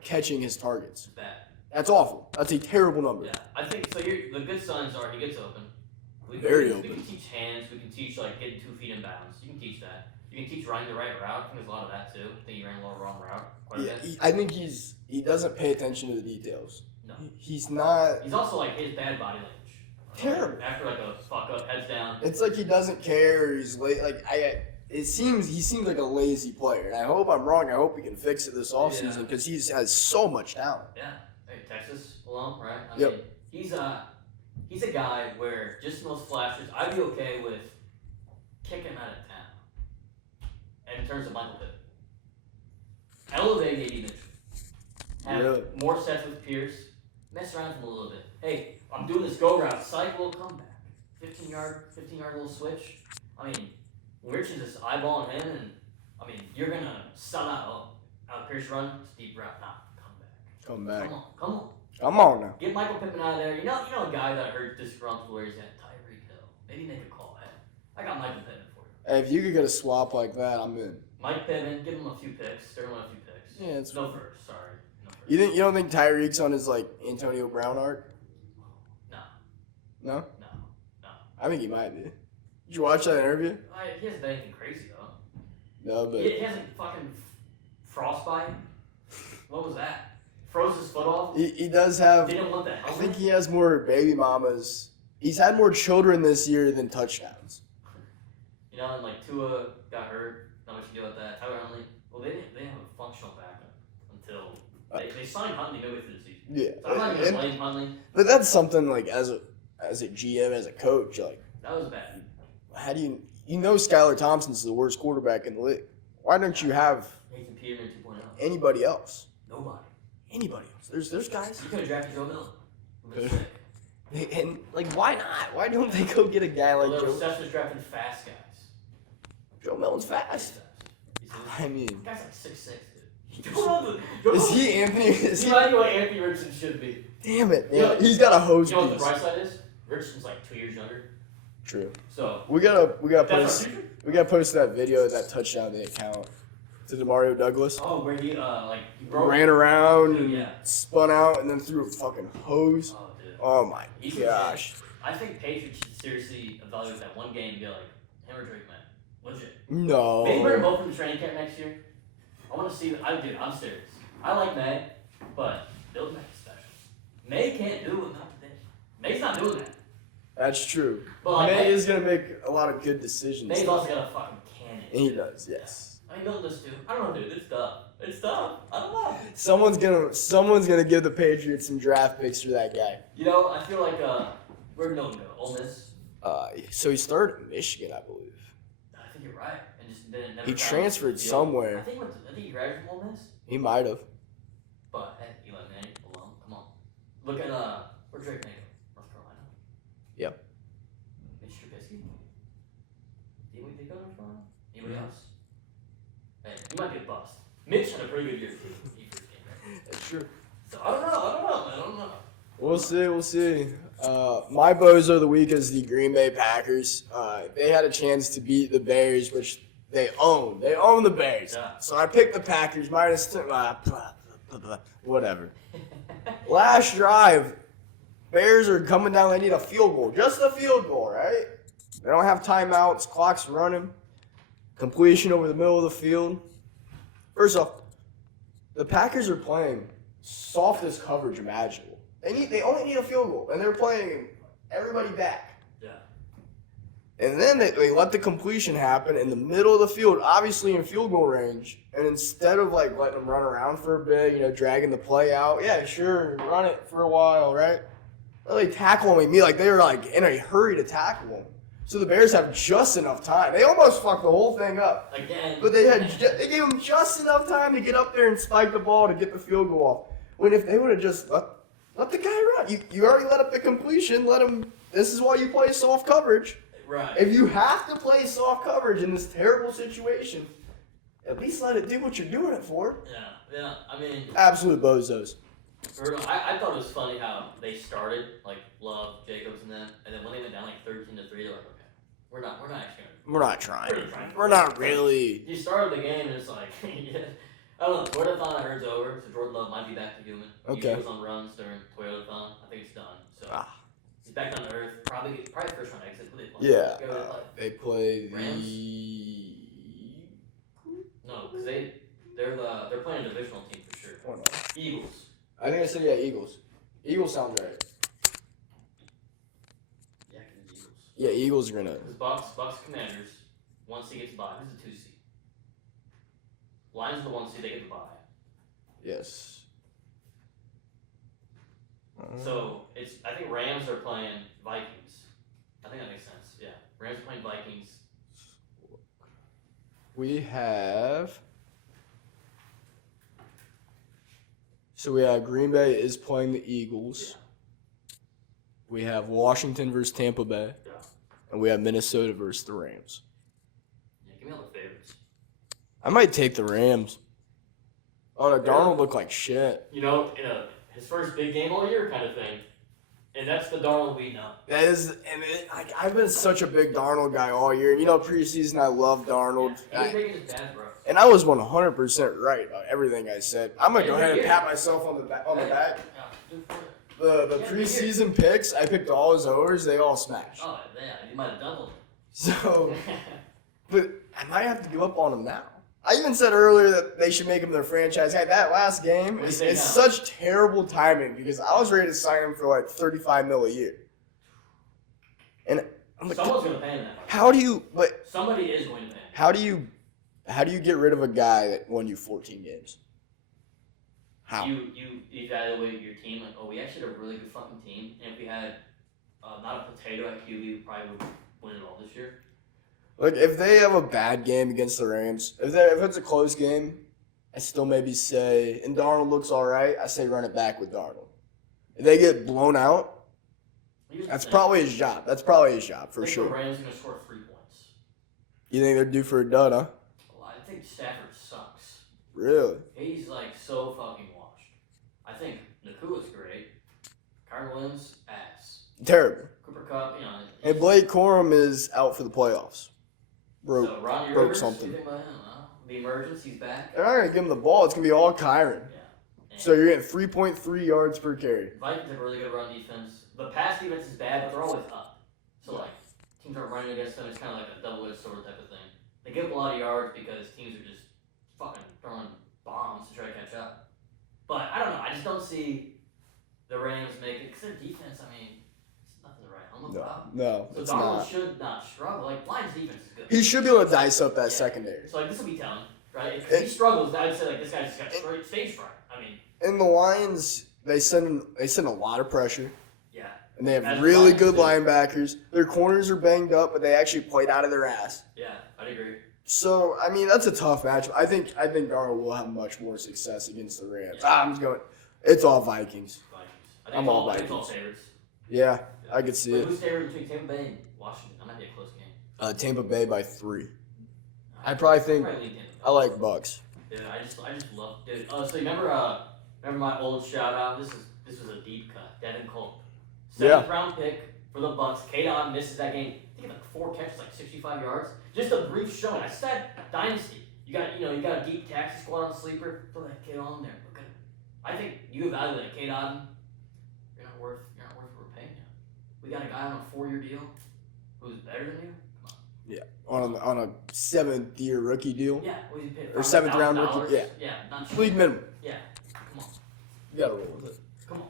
catching his targets. Bad. That's awful. That's a terrible number. Yeah, I think so. The good signs are he gets open. Very open. open. We can teach hands. We can teach like getting 2 feet in bounds. You can teach that. You can teach running the right route. I think there's a lot of that too. I think he ran a little wrong route. Quite a bit. I think he doesn't pay attention to the details. No. He's not. He's also like his bad body language. Terrible. After like a fuck up, heads down. It's like he doesn't care. He's late. He seems like a lazy player. And I hope I'm wrong. I hope he can fix it this offseason because he has so much talent. Yeah. Hey, Texas alum, right? I Yep. mean, he's a guy where just in those flashes, I'd be okay with kicking him out of town. And in terms of Michael Pitt, elevate A.D. Mitchell. Have more sets with Pierce. Mess around with him a little bit. Hey, I'm doing this go route. Cycle comeback. 15 yard little switch. I mean, Rich is just eyeballing him, and I mean, you're gonna sell out Pierce run. It's a deep route. Nah, come back. Come on now. Get Michael Pittman out of there. You know a guy that I heard disgruntled where he's at Tyreek Hill. Maybe make a call. Hey, I got Michael Pittman for you. Hey, if you could get a swap like that, I'm in. Mike Pittman, give him a few picks. Throw him a few picks. Yeah, it's no first. Sorry. No first. You don't think Tyreek's on his like Antonio Brown arc? No. No? No. I think he might be. Did you watch that interview? He hasn't done anything crazy though. No, but he hasn't fucking frostbite. What was that? Froze his foot off. He does have. Didn't want the helmet. I think he has more baby mamas. He's had more children this year than touchdowns. You know, and like Tua got hurt. Not much you can do about that. Tyler Huntley. Well, they didn't have a functional backup until they signed Huntley midway through the season. Yeah. So I'm not even blame Huntley. But that's something like as a GM, as a coach, like that was bad. How do you know Skylar Thompson's the worst quarterback in the league? Why don't you have Nathan Peterman 2.0? Anybody else? Nobody. Anybody else? There's guys. You could have drafted Joe Milton. And like, why not? Why don't they go get a guy like Joe? Seth was drafting fast guys. Joe Milton's fast. I mean, that guy's like 6'6", dude. Is he Anthony? Is he like what Anthony Richardson should be? Damn it, man. He's got a hose. You know what the bright side is? Richardson's like 2 years younger. True. So we gotta post that video of that touchdown didn't count to DeMario Douglas. Oh, where he ran around, dude, spun out, and then threw a fucking hose. Oh, dude. Oh my gosh. I think Patriots should seriously evaluate that one game and be like, him or Drake, man. Legit. No. Maybe bring them both from the training camp next year. I want to see. I'm serious. I like May, but Bill's May is special. May can't do what not today. May's not doing that. That's true. But like, May is gonna make a lot of good decisions. May's also got a fucking cannon. And he does, yes. I mean, Milton does too. I don't know, dude. It's tough. It's tough. I don't know. Someone's gonna give the Patriots some draft picks for that guy. You know, I feel like where'd Milton go? Ole Miss. So he started in Michigan, I believe. I think you're right. And just didn't. Never He transferred somewhere. I think he graduated from Ole Miss. He might have. But hey, Eli Manning alone. Come on. Look at where Drake May go? North Carolina. Yep. Mitch Trubisky. Did he go to North Carolina? Anybody else? Hey, he might be a bust. Mitch had a pretty good year too. He first came back. That's true. So I don't know. We'll see. My bozo of the week is the Green Bay Packers. They had a chance to beat the Bears, which they own. They own the Bears. Yeah. So I picked the Packers minus 2. Whatever. Last drive, Bears are coming down. They need a field goal. Just a field goal, right? They don't have timeouts. Clock's running. Completion over the middle of the field. First off, the Packers are playing softest coverage imaginable. They only need a field goal, and they're playing everybody back. Yeah. And then they let the completion happen in the middle of the field, obviously in field goal range. And instead of like letting them run around for a bit, dragging the play out, yeah, sure, run it for a while, right? Well, they tackle me like they were like in a hurry to tackle him. So the Bears have just enough time. They almost fucked the whole thing up. Again. But they gave them just enough time to get up there and spike the ball to get the field goal off. When if they would have just let the guy run. You already let up the completion. Let him. This is why you play soft coverage. Right. If you have to play soft coverage in this terrible situation, at least let it do what you're doing it for. Yeah. I mean, absolute bozos. I thought it was funny how they started like Love, Jacobs, and then when they went down like 13-3, they're like, okay, we're not actually gonna. We're not trying. We're not really. You started the game and it's like, yeah. I don't know. Toyotathon I heard is over, so Jordan Love might be back to human. Okay. He was on runs during Toyotathon. I think it's done. So he's back down to earth. Probably first round exit. Who they play? Yeah. They play the Rams? No, because they're playing a divisional team for sure. Oh, no. Eagles. I think I said Eagles. Eagles sounds right. Yeah, Eagles. Yeah, Eagles are gonna. Because Bucks Commanders. Once he gets by, who's the 2 seed? Lions are the 1 seed. They get the bye. Yes. So I think Rams are playing Vikings. I think that makes sense. Yeah, Rams are playing Vikings. We have. So we have Green Bay is playing the Eagles. Yeah. We have Washington versus Tampa Bay. Yeah. And we have Minnesota versus the Rams. Yeah, give me all the favorites. I might take the Rams. Oh, no, Darnold looked like shit. You know, his first big game all year kind of thing. And that's the Darnold we know. That is, and I've been such a big Darnold guy all year. You know, preseason I love Darnold. Yeah, he's making his bad, bro. And I was 100% right about everything I said. I'm gonna go ahead and pat myself on the back. The preseason picks, I picked all his overs. They all smashed. Oh yeah, you might have doubled. So, but I might have to give up on him now. I even said earlier that they should make him their franchise. Hey, that last game is such terrible timing because I was ready to sign him for like $35 million a year. And I'm like, someone's gonna pay him that much. How do you? But somebody is going to pay him. How do you get rid of a guy that won you 14 games? How? You evaluate your team like, oh, we actually had a really good fucking team, and if we had not a potato at QB, we probably would win it all this year. Like, if they have a bad game against the Rams, if it's a close game, I still maybe say, and Darnold looks all right, I say run it back with Darnold. If they get blown out, that's probably his job. That's probably his job, for sure. The Rams are going to score 3 points. You think they're due for a dud, huh? Well, I think Stafford sucks. Really? He's, like, so fucking washed. I think Nakua's great. Kyron Williams, ass. Terrible. Cooper Kupp, And Blake Corum is out for the playoffs. So Ronnie broke Rivers, something. You think about him, huh? The emergence, he's back. They're not going to give him the ball. It's going to be all Kyron. Yeah. So you're getting 3.3 yards per carry. Vikings have a really good run defense. The pass defense is bad, but they're always up. So, like, teams aren't running against them. It's kind of like a double-edged sword type of thing. They give up a lot of yards because teams are just fucking throwing bombs to try to catch up. But, I don't know. I just don't see the Rams make it. Because their defense, I mean, it's nothing to write home about. No, So it's Darnold not. should not struggle. Like, Lions' defense is good. He should be able to dice up that secondary. So, like, this will be telling, right? If he struggles, I'd say, like, this guy just got straight stage fright. I mean. And the Lions, they send a lot of pressure. Yeah. And they have really good linebackers. Their corners are banged up, but they actually played out of their ass. Yeah, I'd agree. So, I mean, that's a tough matchup. I think Darnold will have much more success against the Rams. It's all Vikings. I think all favorites. Yeah, I could see it. Who's favored between Tampa Bay and Washington? That might be a close game. Tampa Bay by 3. I probably think I like Bucks. Yeah, I just love, dude. Oh, so remember my old shout out? This was a deep cut. Devin Colt, 7th round pick for the Bucks. K-Dot misses that game. I think like 4 catches, like 65 yards. Just a brief showing. I said dynasty. You got a deep taxi squad on sleeper. Throw that kid on there. Look at him. I think you evaluate K-Dot. You're not worth what we're paying you. We got a guy on a 4-year deal who's better than you. Come on. Yeah, on a 7th-year rookie deal. Yeah, what he paid, or 7th round rookie. Yeah. Yeah, not cheap. League minimum. Yeah, come on. You gotta roll with it. Come on.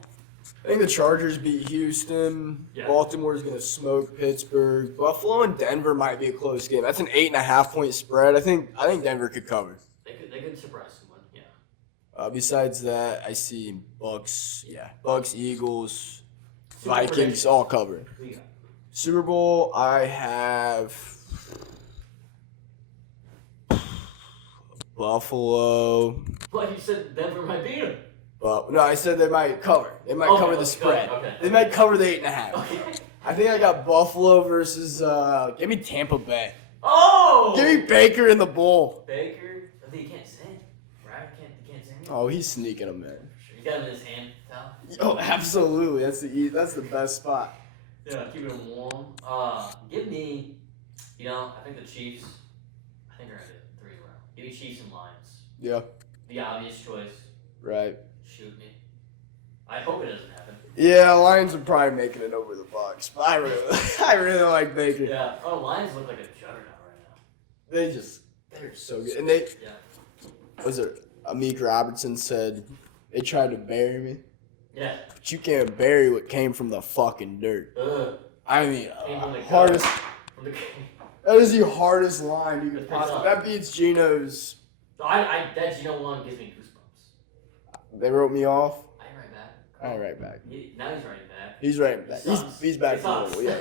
I think the Chargers beat Houston. Yeah. Baltimore's gonna smoke Pittsburgh. Buffalo and Denver might be a close game. That's an 8.5 point spread. I think Denver could cover. They could surprise someone. Yeah. Besides that, I see Bucks. Yeah, Bucks, Eagles, Super Vikings predictions. all covered. Who you got? Super Bowl, I have Buffalo. Well, you said Denver might beat them. Well, no, I said they might cover. They might cover the spread. Okay. They might cover the 8.5. Okay. I think I got Buffalo versus. Give me Tampa Bay. Oh! Give me Baker in the bowl. Baker. I think he can't sing. Right? He can't sing. Oh, he's sneaking them in. Sure. He got him in his hand towel. Oh, absolutely. That's the best spot. Yeah, keeping him warm. Give me, I think the Chiefs. I think they're gonna do 3 in a row. Give me Chiefs and Lions. Yeah. The obvious choice. Right. Shoot me. I hope it doesn't happen. Yeah, Lions are probably making it over the Bucks, but I really like Baker. Yeah. Oh, Lions look like a juggernaut right They're so good. And they, now. Yeah. was it Amik Robertson said they tried to bury me, Yeah. but you can't bury what came from the fucking dirt. I mean, Came from the hardest. From the That is the hardest line you could That's pretty possibly. tough. That beats Gino's. So that Gino one gives me goosebumps. They wrote me off. I ain't right back. I ain't right back. Now he's writing back. He's right back. Sucks. He's back It to normal. sucks. Yeah,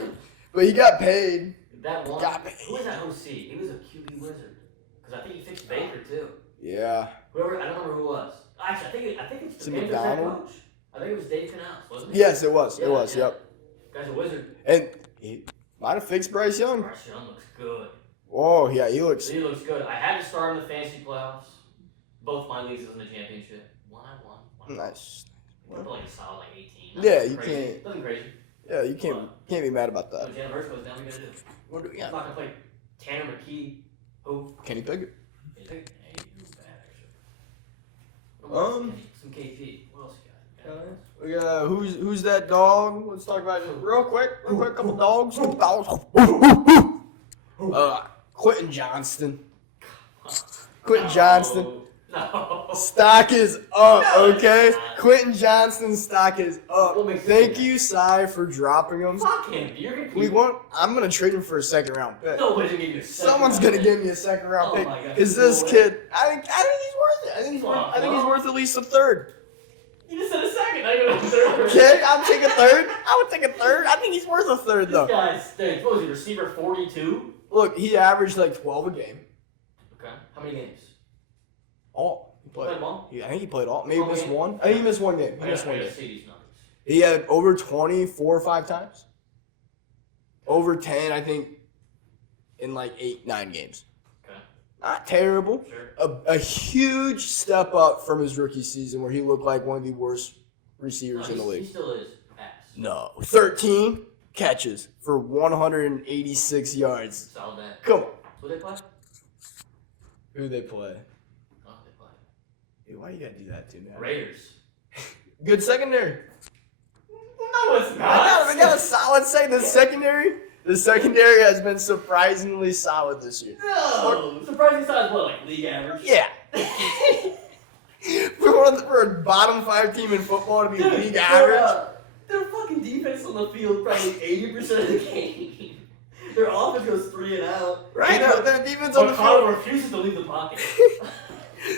but he got paid. That one. Got paid. Who was that OC? He was a QB wizard. Because I think he fixed Baker too. Yeah. Whoever, I don't remember who it was. Actually, I think it's Is the it Panthers head McDonald? coach. I think it was Dave Canales, wasn't it? Yes, it was. Yeah, it was. yeah. Yep. Guy's a wizard. And he might have fixed Bryce Young. Bryce Young looks good. Oh yeah, he looks. He looks good. I had to start him in the fantasy playoffs. Both my leagues was in the championship. One I won. Nice. Went for like a solid 18. Yeah, Nothing you crazy. can't- Nothing crazy. Yeah, you can't be mad about that. When Jalen Hurts goes down, we gotta do. What do we He's got? not gonna play Tanner McKee. Who? Kenny Pickett. Hey, he was bad actually. What else? Some KP. What else you got? We got who's that dog? Let's talk about it real quick. Couple dogs. Quentin Johnston. Quentin Johnston. No. Stock is up, No, okay? it's not. Quentin Johnston's stock is up. What makes Thank you you, Cy, for dropping him. Fuck him. You're gonna keep. I'm gonna trade him for a 2nd-round pick. Nobody's gonna give you a second Someone's round gonna pick. give me a 2nd-round Oh pick. my God. Is this No way. kid? I think he's worth it. I think he's worth at least a 3rd. You just said a second. Not even a third. Okay, I'll take a 3rd. I would take a 3rd. I think he's worth a 3rd This though. guy's stinks. What was he? Receiver 42. Look, he averaged like 12 a game. Okay. How many games? All. He Played them all? I think he played all. Maybe All missed game? one. I think he missed one game. He I missed one gotta game. see these numbers. He had over 20 4 or 5 times. Over 10, I think, in like 8, 9 games. Okay. Not terrible. Sure. A huge step up from his rookie season where he looked like one of the worst No, receivers in the He league. still is ass. No. 13 catches for 186 yards. Solid day. Come on. Who they play? Who they play? Oh, they play. Hey, why you gotta do that to me? Raiders. Good secondary. No, it's We not. got a solid second. The secondary has been surprisingly solid this year. No. Surprising size, what, like league average? Yeah. For a bottom 5 team in football to be Dude, league average. Their fucking defense on the field probably 80% of the game. Their offense goes 3 and out. Right? Their defense on the McConnell field. refuses to leave the pocket.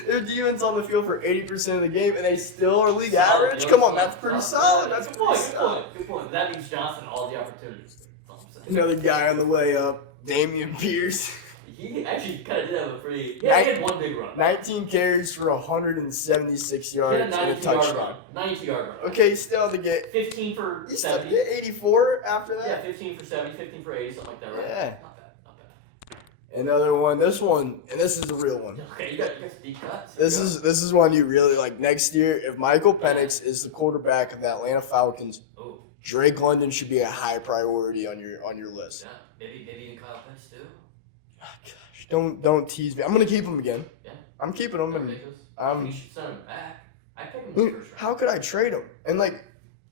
Their defense on the field for 80% of the game, and they still are league Solid, average. you know, Come on, that's pretty solid. That's good pretty point. solid. Good point. That means Johnson all the opportunities. That's all I'm saying. Another guy on the way up, Damian Pierce. He actually kind of did have a pretty. Yeah, he had one big run. 19 carries for 176 He had yards and a 92 yard touchdown. run. 92-yard run. Okay, still to get. 15 for You still 70. get 84 after Yeah, that? 15 for 70, 15 for 80, something like that, right? Yeah. Not bad, not bad. Another one. This one, and this is the real one. Okay, you got some deep cuts. This is one you really like. Next year, if Michael Penix is the quarterback of the Atlanta Falcons, Oh, Drake London should be a high priority on your list. yeah. Maybe even Kyle Pitts too. Oh, gosh, don't tease me. I'm gonna keep him again. Yeah. I'm keeping him. And Ridiculous. um, You should send him back. I pick him I in the mean, first round. how could I trade him? And like,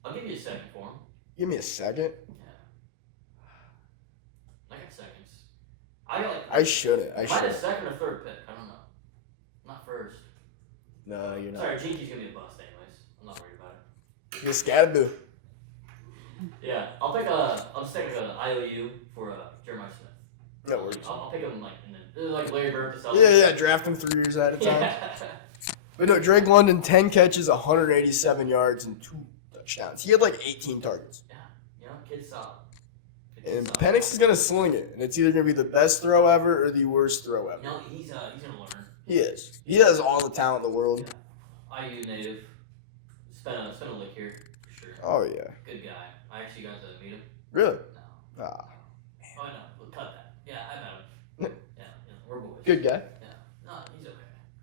I'll give you a second for him. give me a second. Yeah. I got seconds. I got like. I shouldn't. I Might have should. second or third pick. I don't know. Not first. No, you're not. Sorry, Jinky's gonna be a bust anyways. I'm not worried about it. Just gotta do. Yeah, I'll just take an IOU for Jeremiah Smith. No worries. I'll pick him like like Larry Bird to sell. Yeah. Draft him 3 years at a time. Yeah. But no, Drake London, 10 catches, 187 yards, and 2 touchdowns. He had like 18 targets. Kid's solid. And Penix is gonna sling it, and it's either gonna be the best throw ever or the worst throw ever. No, he's gonna learn. He is. He has all the talent in the world. Yeah. IU native. Spent a lick here for sure. Oh yeah. Good guy. I actually got to meet him. Really? No. Ah. Oh no, we'll cut that. Yeah, I met him. Yeah, we're boys. Good guy. Yeah. No, he's okay.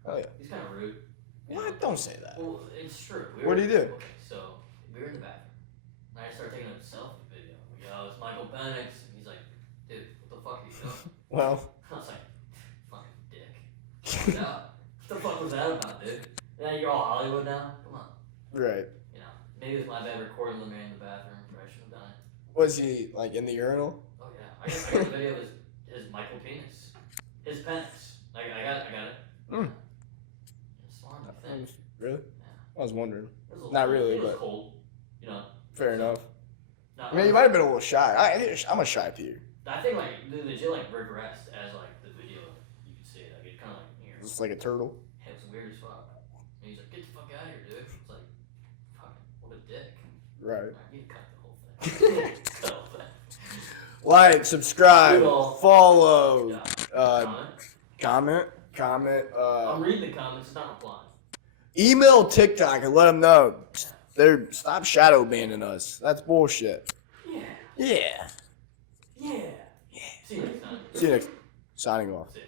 Oh yeah. He's kind of rude. What? Don't say that. Well, it's true. What do you do? Okay, so we were in the bathroom. And I started taking a selfie video. Yo, it's Michael Penix. And he's like, dude, what the fuck are you doing? Well. I was like, fucking dick. Yeah. What the fuck was that about, dude? Yeah, you're all Hollywood now? Come on. Right. You know, maybe it was my bad recording the man in the bathroom. I shouldn't have done it. Was he like in the urinal? Oh yeah, I got a video of his Michael penis, his penis. I got it. Hmm. It's long, you think? Really? Yeah. I was wondering. It was a little Not cold. really, It was but cold. You know. fair enough. No, I mean, you might have been a little shy. I'm a shy peer. I think like the legit like regressed as like the video. You can see it. Like it kind of like here. Just like a turtle. It was weird as fuck. And he's like, get the fuck out of here, dude. It's like, fucking, what a dick. Right. Alright, you can cut the whole thing. Cut the whole thing. Like, subscribe, Well, follow, Yeah. comment. I'm reading the comments, it's not replying. Email TikTok and let them know. Stop shadow banning us. That's bullshit. Yeah. Yeah. Yeah. See you next time. See you next. Signing off. See ya.